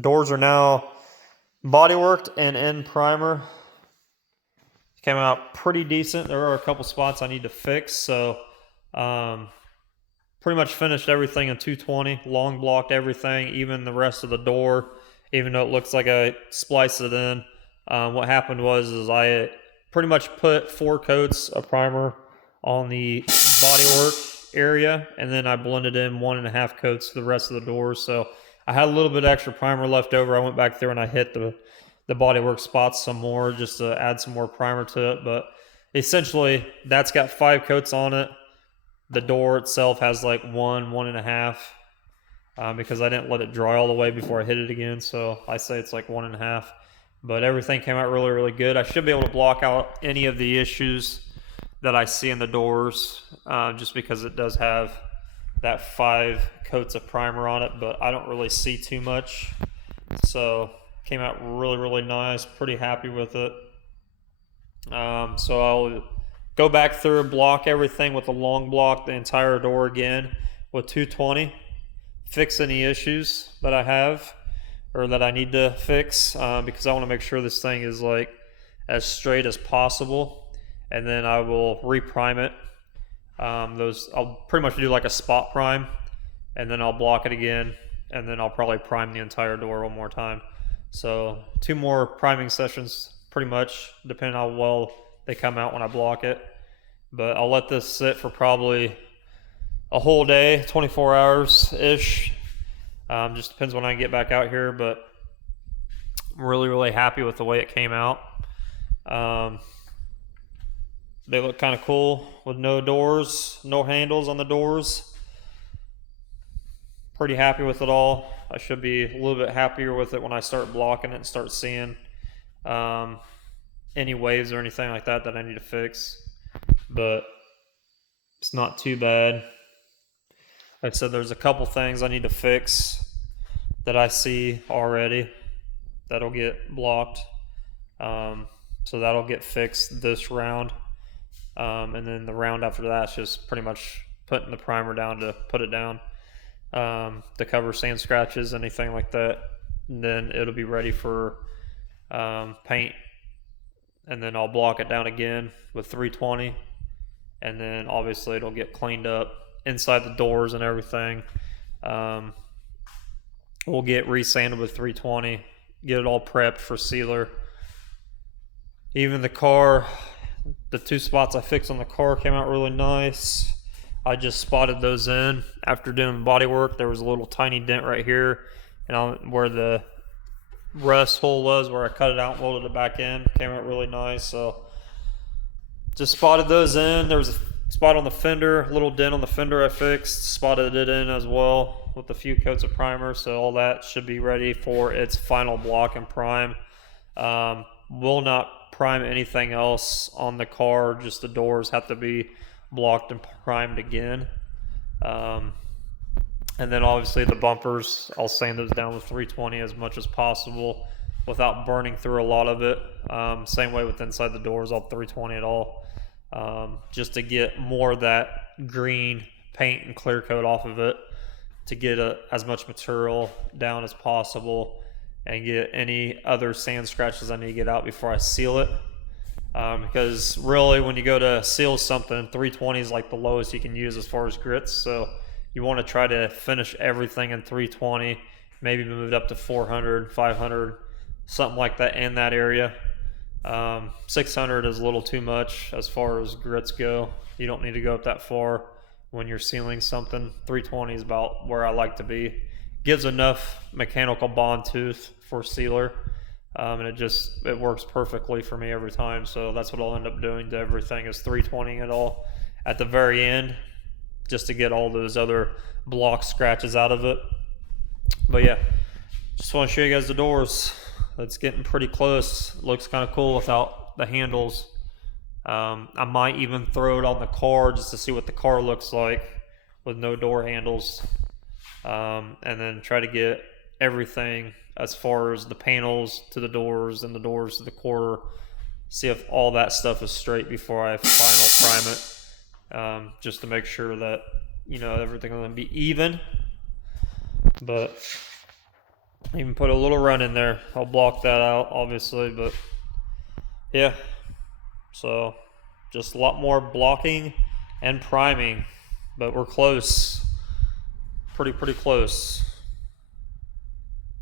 Doors are now body worked and in primer. Came out pretty decent. There are a couple spots I need to fix, so pretty much finished everything in 220. Long blocked everything, even the rest of the door, even though it looks like I spliced it in. What happened was I pretty much put 4 coats of primer on the bodywork area, and then I blended in 1.5 coats to the rest of the doors. So I had a little bit extra primer left over. I went back there and I hit the bodywork spots some more just to add some more primer to it. But essentially, that's got 5 coats on it. The door itself has like 1.5, because I didn't let it dry all the way before I hit it again. So I say it's like 1.5. But everything came out really, really good. I should be able to block out any of the issues that I see in the doors, just because it does have that 5 coats of primer on it, but I don't really see too much. So came out really, really nice. Pretty happy with it. So I'll go back through, block everything with a long block, the entire door again with 220. Fix any issues that I have or that I need to fix, because I want to make sure this thing is like as straight as possible. And then I will reprime it. I'll pretty much do like a spot prime, and then I'll block it again, and then I'll probably prime the entire door one more time. So 2 more priming sessions, pretty much, depending on how well they come out when I block it. But I'll let this sit for probably a whole day, 24 hours ish. Just depends when I get back out here, but I'm really, really happy with the way it came out. They look kind of cool with no doors, no handles on the doors. Pretty happy with it all. I should be a little bit happier with it when I start blocking it and start seeing any waves or anything like that I need to fix. But it's not too bad. Like I said, there's a couple things I need to fix that I see already that'll get blocked. So that'll get fixed this round. And then the round after that's just pretty much putting the primer down to put it down, to cover sand scratches, anything like that. And then it'll be ready for paint. And then I'll block it down again with 320. And then obviously it'll get cleaned up inside the doors and everything. We'll get resanded with 320, get it all prepped for sealer. Even the car, the 2 spots I fixed on the car came out really nice. I just spotted those in after doing body work. There was a little tiny dent right here, and where the rust hole was, where I cut it out and welded it back in, came out really nice. So just spotted those in. There was a spot on the fender, a little dent on the fender I fixed, spotted it in as well with a few coats of primer. So all that should be ready for its final block and prime. Will not prime anything else on the car, just the doors have to be blocked and primed again. And then obviously the bumpers, I'll sand those down with 320 as much as possible without burning through a lot of it. Same way with inside the doors, I'll 320 it all, just to get more of that green paint and clear coat off of it, to get as much material down as possible and get any other sand scratches I need to get out before I seal it. Because really, when you go to seal something, 320 is like the lowest you can use as far as grits. So you want to try to finish everything in 320, maybe move it up to 400, 500, something like that in that area. 600 is a little too much as far as grits go. You don't need to go up that far when you're sealing something. 320 is about where I like to be. Gives enough mechanical bond tooth for sealer, and it works perfectly for me every time. So that's what I'll end up doing to everything, is 320 it all at the very end, just to get all those other block scratches out of it. But yeah, just want to show you guys the doors. It's getting pretty close. It looks kind of cool without the handles. I might even throw it on the car just to see what the car looks like with no door handles. And then try to get everything as far as the panels to the doors and the doors to the quarter, see if all that stuff is straight before I final prime it, just to make sure that, everything is going to be even. But Even put a little run in there. I'll block that out, obviously, but yeah. So just a lot more blocking and priming, but we're close. Pretty close.